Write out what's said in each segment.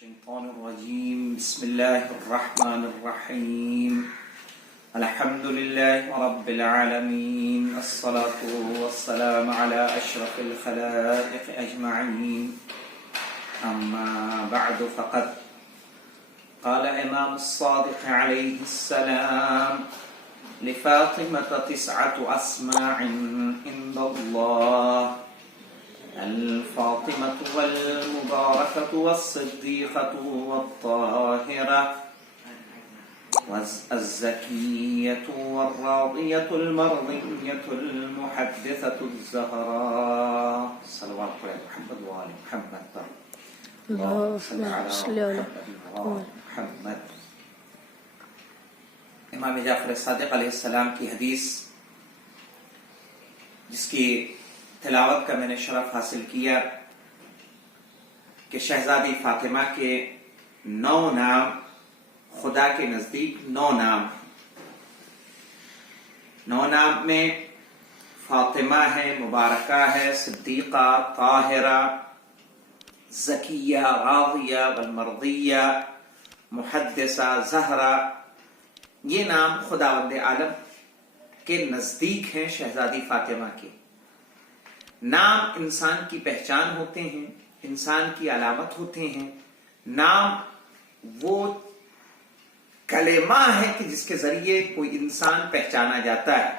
الشيطان الرجيم بسم الله الرحمن الرحيم الحمد لله رب العالمين الصلاة والسلام على أشرف الخلائق أجمعين أما بعد فقد قال إمام الصادق عليه السلام لفاطمة 9 أسماء عند الله الفاطمة والمباركة والصديقة والطاهرة والزكية والراضية المرضية المحدثة الزهراء صلوات محمد وآل محمد اللهم صل على محمد محمد. امام جعفر صادق علیہ السلام کی حدیث جس کی تلاوت کا میں نے شرف حاصل کیا کہ شہزادی فاطمہ کے 9 نام خدا کے نزدیک 9 نام 9 نام میں فاطمہ ہے، مبارکہ ہے، صدیقہ، طاہرہ، زکیہ، راضیہ، والمرضیہ، محدثہ، زہرا، یہ نام خداوند عالم کے نزدیک ہیں شہزادی فاطمہ کے. نام انسان کی پہچان ہوتے ہیں، انسان کی علامت ہوتے ہیں. نام وہ کلمہ ہے کہ جس کے ذریعے کوئی انسان پہچانا جاتا ہے.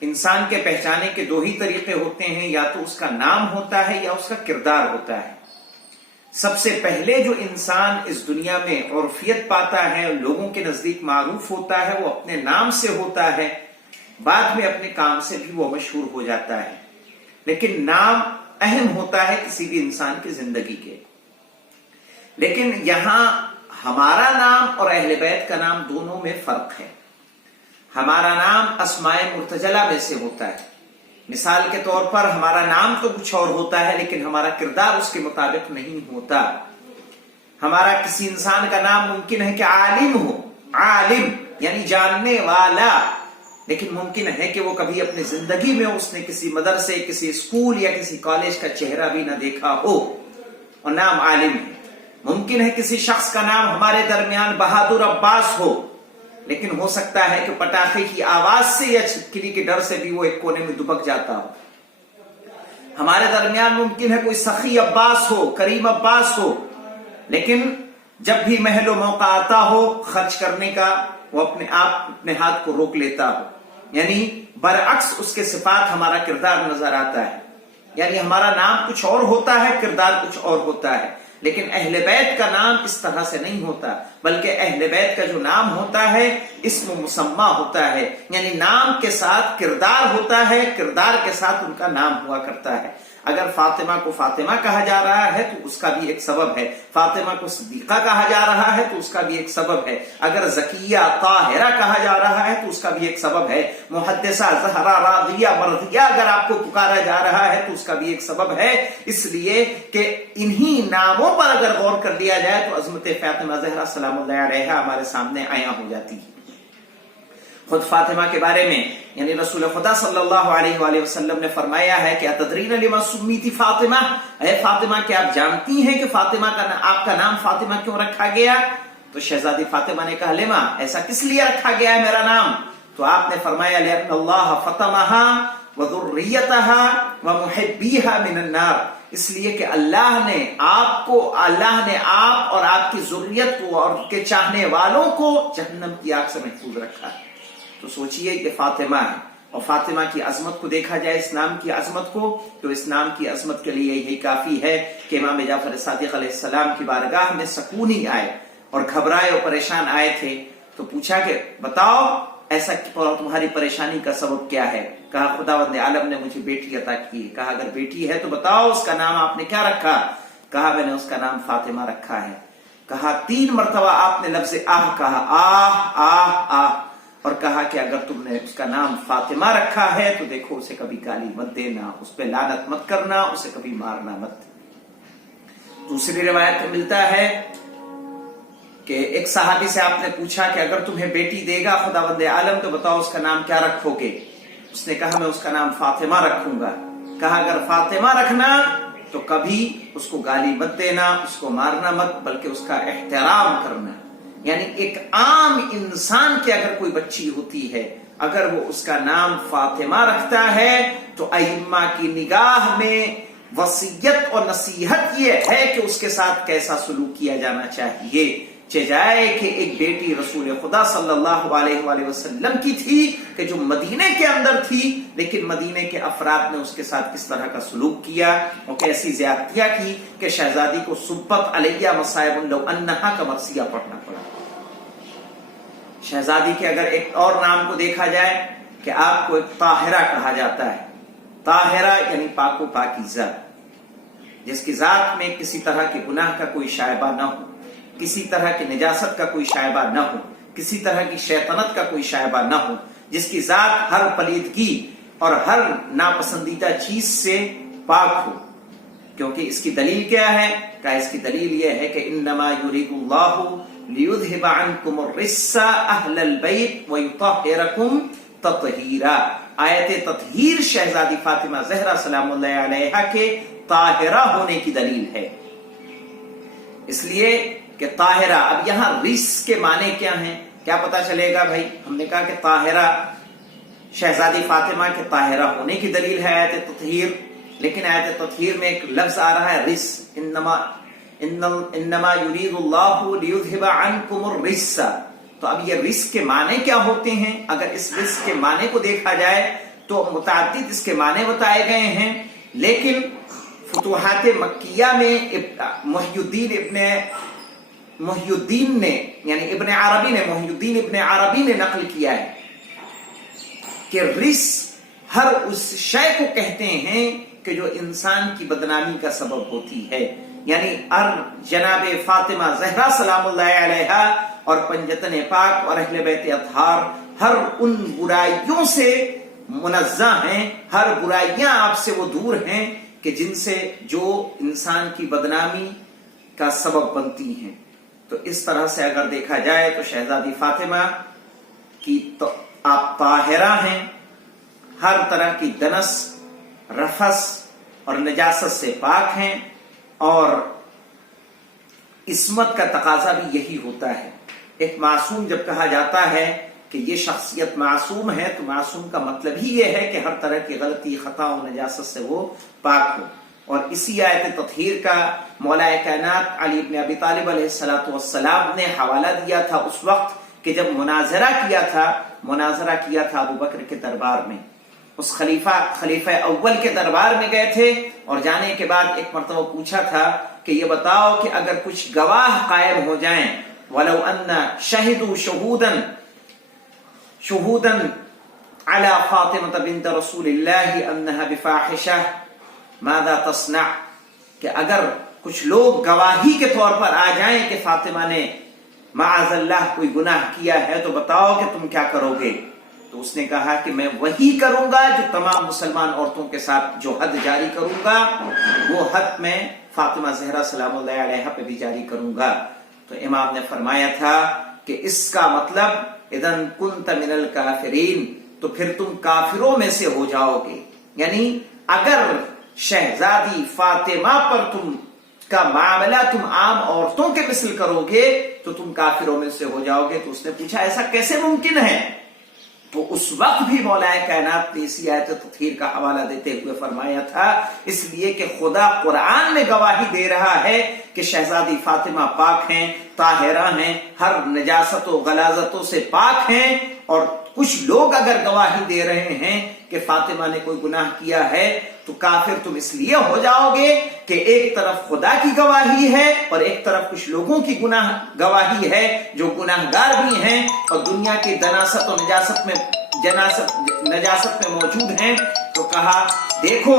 انسان کے پہچانے کے 2 ہی طریقے ہوتے ہیں، یا تو اس کا نام ہوتا ہے یا اس کا کردار ہوتا ہے. سب سے پہلے جو انسان اس دنیا میں عرفیت پاتا ہے، لوگوں کے نزدیک معروف ہوتا ہے، وہ اپنے نام سے ہوتا ہے. بعد میں اپنے کام سے بھی وہ مشہور ہو جاتا ہے. لیکن نام اہم ہوتا ہے کسی بھی انسان کی زندگی کے. لیکن یہاں ہمارا نام اور اہل بیت کا نام دونوں میں فرق ہے. ہمارا نام اسماء مرتجلہ میں سے ہوتا ہے. مثال کے طور پر ہمارا نام تو کچھ اور ہوتا ہے لیکن ہمارا کردار اس کے مطابق نہیں ہوتا. ہمارا کسی انسان کا نام ممکن ہے کہ عالم ہو، عالم یعنی جاننے والا، لیکن ممکن ہے کہ وہ کبھی اپنی زندگی میں اس نے کسی مدرسے، کسی اسکول یا کسی کالج کا چہرہ بھی نہ دیکھا ہو اور نام عالم ہے. ممکن ہے کسی شخص کا نام ہمارے درمیان بہادر عباس ہو، لیکن ہو سکتا ہے کہ پٹاخے کی آواز سے یا چھپکلی کے ڈر سے بھی وہ ایک کونے میں دبک جاتا ہو. ہمارے درمیان ممکن ہے کوئی سخی عباس ہو، کریم عباس ہو، لیکن جب بھی محل و موقع آتا ہو خرچ کرنے کا وہ اپنے ہاتھ کو روک لیتا ہو. یعنی برعکس اس کے صفات ہمارا کردار نظر آتا ہے. یعنی ہمارا نام کچھ اور ہوتا ہے، کردار کچھ اور ہوتا ہے. لیکن اہل بیت کا نام اس طرح سے نہیں ہوتا، بلکہ اہل بیت کا جو نام ہوتا ہے اسم مسمى ہوتا ہے. یعنی نام کے ساتھ کردار ہوتا ہے، کردار کے ساتھ ان کا نام ہوا کرتا ہے. اگر فاطمہ کو فاطمہ کہا جا رہا ہے تو اس کا بھی ایک سبب ہے. فاطمہ کو صدیقہ کہا جا رہا ہے تو اس کا بھی ایک سبب ہے. اگر زکیہ، طاہرہ کہا جا رہا ہے تو اس کا بھی ایک سبب ہے. محدثہ، زہرا، راضیہ، مرضیہ اگر آپ کو پکارا جا رہا ہے تو اس کا بھی ایک سبب ہے. اس لیے کہ انہی ناموں پر اگر غور کر لیا جائے تو عظمت فاطمہ زہرا سلام اللہ علیہا ہمارے سامنے عیاں ہو جاتی ہے. خود فاطمہ کے بارے میں یعنی رسول خدا صلی اللہ علیہ وآلہ وسلم نے فرمایا ہے کہ اتدرین لما سمیتی فاطمہ، اے فاطمہ کیا آپ جانتی ہیں کہ فاطمہ کا آپ کا نام فاطمہ کیوں رکھا گیا؟ تو شہزادی فاطمہ نے کہا لما، ایسا کس لیے رکھا گیا ہے میرا نام؟ تو آپ نے فرمایا لأن اللہ فطمها وذریتها ومحبیها من النار، اس لیے کہ اللہ نے آپ اور آپ کی ذریت کو اور کے چاہنے والوں کو جہنم کی آگ سے محفوظ رکھا ہے. تو سوچئے کہ فاطمہ ہے اور فاطمہ کی عظمت کو دیکھا جائے، اس نام کی عظمت کو، تو اس نام کی عظمت کے لیے یہی کافی ہے کہ امام جعفر صادق علیہ السلام کی بارگاہ میں سکونی آئے اور گھبرائے اور پریشان آئے تھے. تو پوچھا کہ بتاؤ ایسا تمہاری پریشانی کا سبب کیا ہے؟ کہا خداوند عالم نے مجھے بیٹی عطا کی. کہا اگر بیٹی ہے تو بتاؤ اس کا نام آپ نے کیا رکھا؟ کہا میں نے اس کا نام فاطمہ رکھا ہے. کہا 3 مرتبہ آپ نے لفظ آہ کہا، آہ آہ آہ، اور کہا کہ اگر تم نے اس کا نام فاطمہ رکھا ہے تو دیکھو اسے کبھی گالی مت دینا، اس پہ لعنت مت کرنا، اسے کبھی مارنا مت. دوسری روایت میں ملتا ہے کہ ایک صحابی سے آپ نے پوچھا کہ اگر تمہیں بیٹی دے گا خداوند عالم تو بتاؤ اس کا نام کیا رکھو گے؟ اس نے کہا میں اس کا نام فاطمہ رکھوں گا. کہا اگر فاطمہ رکھنا تو کبھی اس کو گالی مت دینا، اس کو مارنا مت، بلکہ اس کا احترام کرنا. یعنی ایک عام انسان کی اگر کوئی بچی ہوتی ہے، اگر وہ اس کا نام فاطمہ رکھتا ہے تو ائمہ کی نگاہ میں وصیت اور نصیحت یہ ہے کہ اس کے ساتھ کیسا سلوک کیا جانا چاہیے. چاہے کہ ایک بیٹی رسول خدا صلی اللہ علیہ وآلہ وسلم کی تھی کہ جو مدینے کے اندر تھی، لیکن مدینے کے افراد نے اس کے ساتھ کس طرح کا سلوک کیا اور کیسی زیادتیاں کی کہ شہزادی کو سبت علیہ مصائب لو انہا کا مرثیہ پڑھنا پڑا. شہزادی کے اگر ایک اور نام کو دیکھا جائے کہ آپ کو ایک طاہرہ کہا جاتا ہے. طاہرہ یعنی پاک و پاکیزہ، جس کی ذات میں کسی طرح کے گناہ کا کوئی شائبہ نہ ہو، کسی طرح کی نجاست کا کوئی شائبہ نہ ہو، کسی طرح کی شیطنت کا کوئی شائبہ نہ ہو، جس کی ذات ہر پلیدگی اور ہر ناپسندیدہ چیز سے پاک ہو. کیونکہ اس کی دلیل کیا ہے؟ کہ اس کی دلیل یہ ہے کہ انما یرید اللہ لیذھب عنکم الرجس اہل البیت ویطہرکم تطہیرا. آیت تطہیر شہزادی فاطمہ زہرا سلام اللہ علیہا کے طاہرہ ہونے کی دلیل ہے. اس لیے کہ طاہرہ، اب یہاں رجس کے معنی کیا ہیں کیا پتا چلے گا بھائی؟ ہم نے کہا کہ طاہرہ شہزادی فاطمہ کے طاہرہ ہونے کی دلیل ہے آیت تطہیر، لیکن آیت تطہیر میں ایک لفظ آ رہا ہے رجس. انما یرید اللہ لیذھب عنکم الرجس. تو اب یہ رجس کے معنی کیا ہوتے ہیں؟ اگر اس رجس کے معنی کو دیکھا جائے تو متعدد اس کے معنی بتائے گئے ہیں، لیکن فتوحات مکیہ میں محی الدین نے یعنی محی الدین ابن عربی نے نقل کیا ہے کہ رجس ہر اس شے کو کہتے ہیں کہ جو انسان کی بدنامی کا سبب ہوتی ہے. یعنی جناب فاطمہ زہرا سلام اللہ علیہا اور پنجتن پاک اور اہل بیت اطہار ہر ان برائیوں سے منزہ ہیں، ہر برائیاں آپ سے وہ دور ہیں کہ جن سے جو انسان کی بدنامی کا سبب بنتی ہیں. تو اس طرح سے اگر دیکھا جائے تو شہزادی فاطمہ کی تو آپ طاہرہ ہیں، ہر طرح کی دنس، رفث اور نجاست سے پاک ہیں، اور عصمت کا تقاضا بھی یہی ہوتا ہے. ایک معصوم جب کہا جاتا ہے کہ یہ شخصیت معصوم ہے تو معصوم کا مطلب ہی یہ ہے کہ ہر طرح کی غلطی، خطا و نجاست سے وہ پاک ہو. اور اسی آیت تطہیر کا مولا کائنات علی بن ابی طالب علیہ السلام نے حوالہ دیا تھا اس وقت کہ جب مناظرہ کیا تھا ابو بکر کے دربار میں. اس خلیفہ اول کے دربار میں گئے تھے اور جانے کے بعد ایک مرتبہ پوچھا تھا کہ یہ بتاؤ کہ اگر کچھ گواہ قائم ہو جائیں، وَلَوْ أَنَّ شَهِدُوا شُهُودًا عَلَى فَاطِمَةَ بِنْتَ رَسُولِ اللَّهِ أَنَّهَا بِفَاحِشَةٍ مَاذَا تَصْنَعُ. کہ اگر کچھ لوگ گواہی کے طور پر آ جائیں کہ فاطمہ نے معاذ اللہ کوئی گناہ کیا ہے تو بتاؤ کہ تم کیا کرو گے. تو اس نے کہا کہ میں وہی کروں گا جو تمام مسلمان عورتوں کے ساتھ جو حد جاری کروں گا، وہ حد میں فاطمہ زہرا سلام اللہ علیہا پہ بھی جاری کروں گا. تو امام نے فرمایا تھا کہ اس کا مطلب اذن کنت من الکافرین، تو پھر تم کافروں میں سے ہو جاؤ گے. یعنی اگر شہزادی فاطمہ پر تم کا معاملہ تم عام عورتوں کے مثل کرو گے تو تم کافروں میں سے ہو جاؤ گے. تو اس نے پوچھا ایسا کیسے ممکن ہے؟ تو اس وقت بھی مولا کائنات نے اسی آیت تطہیر کا حوالہ دیتے ہوئے فرمایا تھا اس لیے کہ خدا قرآن میں گواہی دے رہا ہے کہ شہزادی فاطمہ پاک ہیں، طاہرہ ہیں، ہر نجاست و غلاظتوں سے پاک ہیں. اور کچھ لوگ اگر گواہی دے رہے ہیں کہ فاطمہ نے کوئی گناہ کیا ہے تو کافر تم اس لیے ہو جاؤ گے کہ ایک طرف خدا کی گواہی ہے اور ایک طرف کچھ لوگوں کی گناہ گواہی ہے جو گناہگار بھی ہیں اور دنیا کی دناست و نجاست میں موجود ہیں. تو کہا دیکھو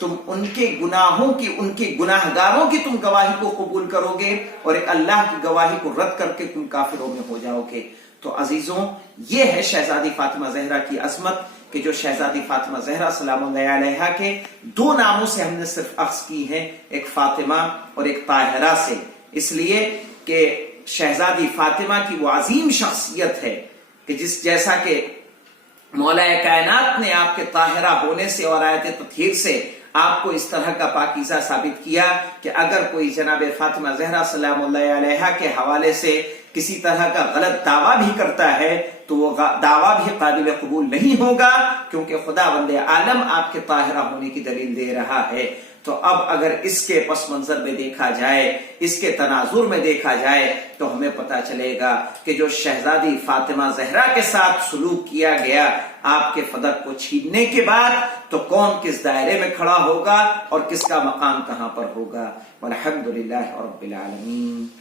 تم ان کے گناہوں کی، ان کے گناہگاروں کی تم گواہی کو قبول کرو گے اور ایک اللہ کی گواہی کو رد کر کے تم کافروں میں ہو جاؤ گے. تو عزیزوں، یہ ہے شہزادی فاطمہ زہرا کی عظمت کہ جو شہزادی فاطمہ زہرا سلام اللہ علیہا کے دو ناموں سے ہم نے صرف اخذ کی ہیں، ایک فاطمہ اور ایک طاہرہ سے، اس لیے کہ شہزادی فاطمہ کی وہ عظیم شخصیت ہے کہ جیسا کہ مولا کائنات نے آپ کے طاہرہ ہونے سے اور آیت تطہیر سے آپ کو اس طرح کا پاکیزہ ثابت کیا کہ اگر کوئی جناب فاطمہ زہرا سلام اللہ علیہا کے حوالے سے کسی طرح کا غلط دعویٰ بھی کرتا ہے تو وہ دعویٰ بھی قابل قبول نہیں ہوگا، کیونکہ خداوند عالم آپ کے طاہرہ ہونے کی دلیل دے رہا ہے۔ تو اب اگر اس کے پس منظر میں دیکھا جائے، اس کے تناظر میں دیکھا جائے، تو ہمیں پتا چلے گا کہ جو شہزادی فاطمہ زہرا کے ساتھ سلوک کیا گیا آپ کے فدق کو چھیننے کے بعد، تو کون کس دائرے میں کھڑا ہوگا اور کس کا مقام کہاں پر ہوگا۔ والحمدللہ رب العالمین۔